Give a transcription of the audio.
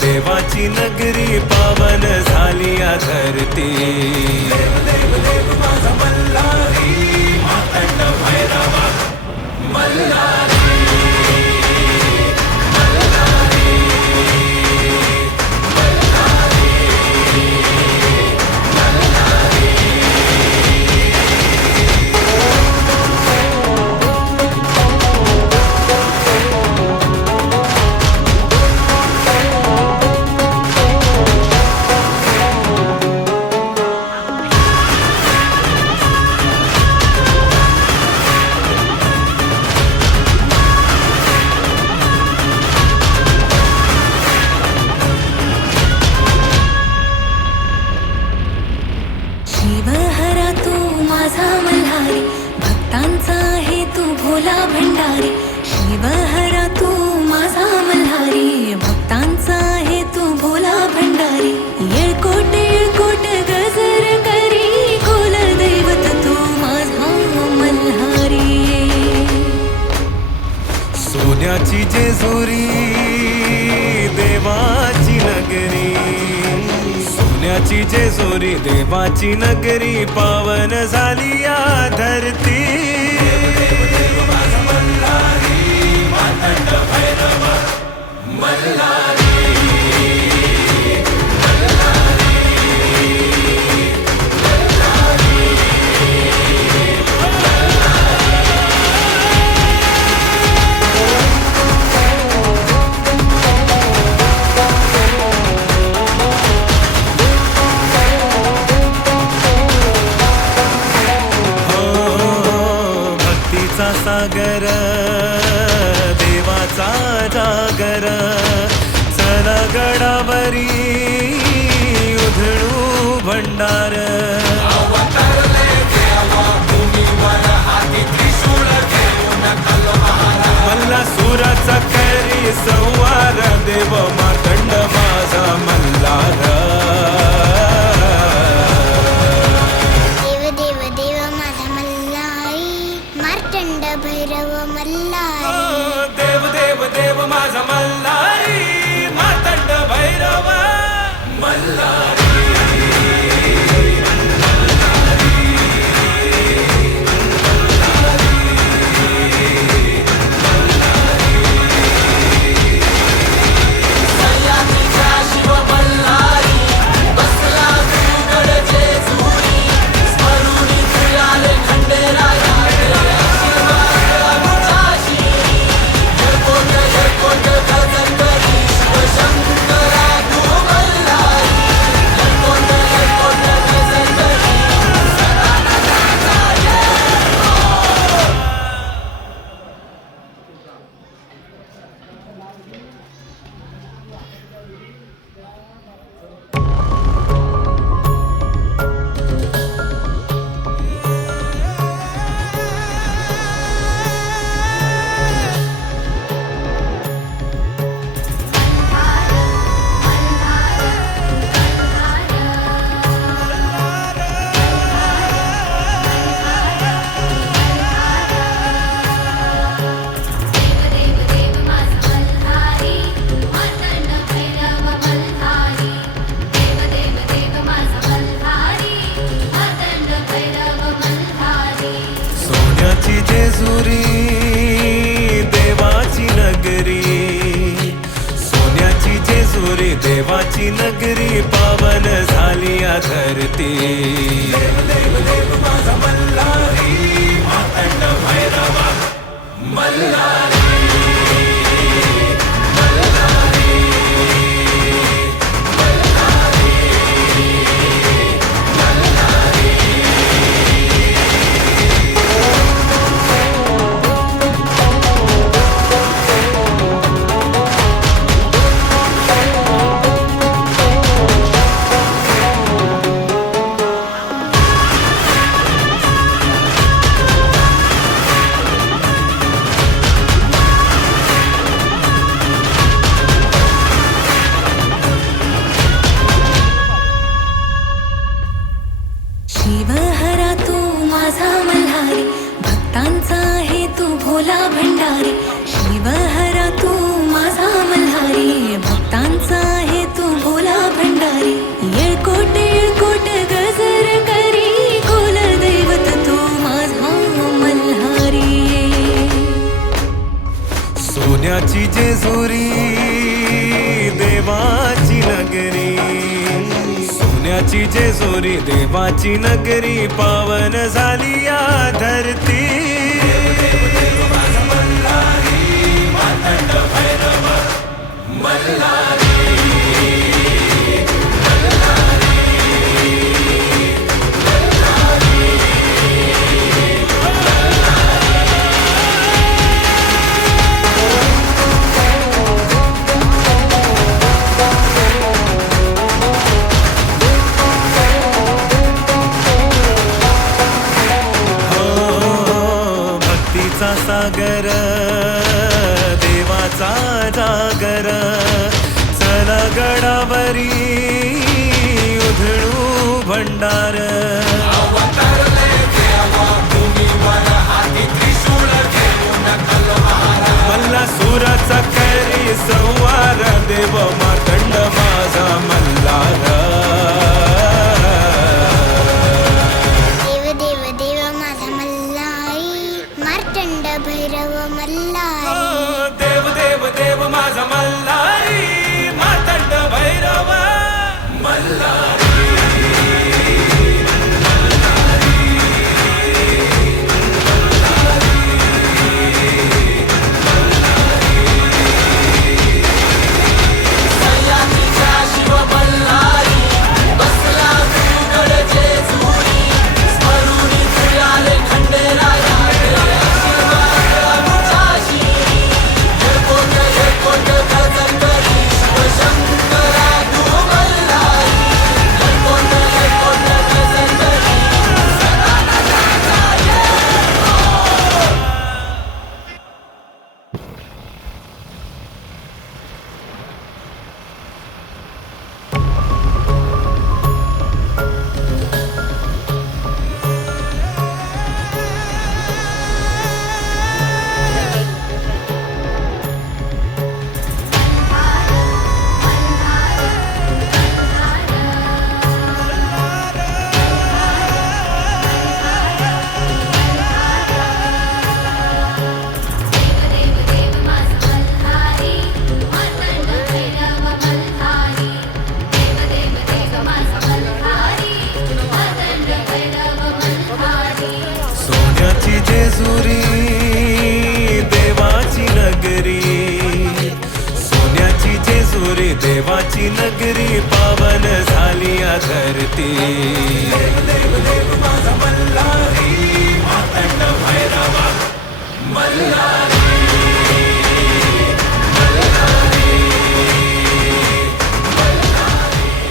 देवाची नगरी पावन झाली या धरती। देव देव देव माझा मल्हारी मातंड भैरवा मल्हारी। शिवहरा तू माझा मल्हारी भक्तांचा आहे तू भोला भंडारी। शिवहरा तू माझा मल्हारी भक्तांचा आहे तू भोला भंडारी। येळकोट येळकोट गजर करी कुल दैवत तू माझा मल्हारी। सोन्याची जेजुरी देवाची नगरी। सोन्याची जेजुरी देवाची नगरी पावन झाली या धरती। देव देव माझा मल्हारी मातंड भैरवा मल्हारी। सागर देवाचा जागर चला गडावरी उधळू भंडार। मल्ला सुराचा करी संवार देव मातंड माझा मल्हार। भैरव मल्हारी। देव देव देव माझा मल्हारी मातंड भैरव मल्हारी। जेजुरी देवाची नगरी। सोन्याची जेजुरी देवाची नगरी पावन झाली या धरती। देव देव देव माझा मल्हारी मातंड भैरवा मल्हारी। शिवहरा तू माझा मल्हारी भक्तांचा आहे तू भोला भंडारी। शिवहरा तू माझा मल्हारी भक्तांचा आहे येळकोट येळकोट गजर करी कुलदैवत तू माझा मल्हारी सोन्याची जेजुरी देवाची नगरी सोन्याची जेजुरी देवाची नगरी पावन झाली या धरती मातंड भैरव मल्हारी भक्तीचा सागर देवाचा जागर चला गडावरी उधळू भंडार मल्ला सुराचा कैरी संवार देव मातंड माझा मल्हार देव देव देव माझा मल्हारी मार्तंड भैरव मल्हारी देव देव देव माझा मल्हारी मातंड भैरव मल्हारी सोन्याची जेजुरी देवाची नगरी सोन्याची जेजुरी देवाची नगरी पावन झाली या धरती देव देव देव माझा मल्हारी मातंड भैरवा मल्हारी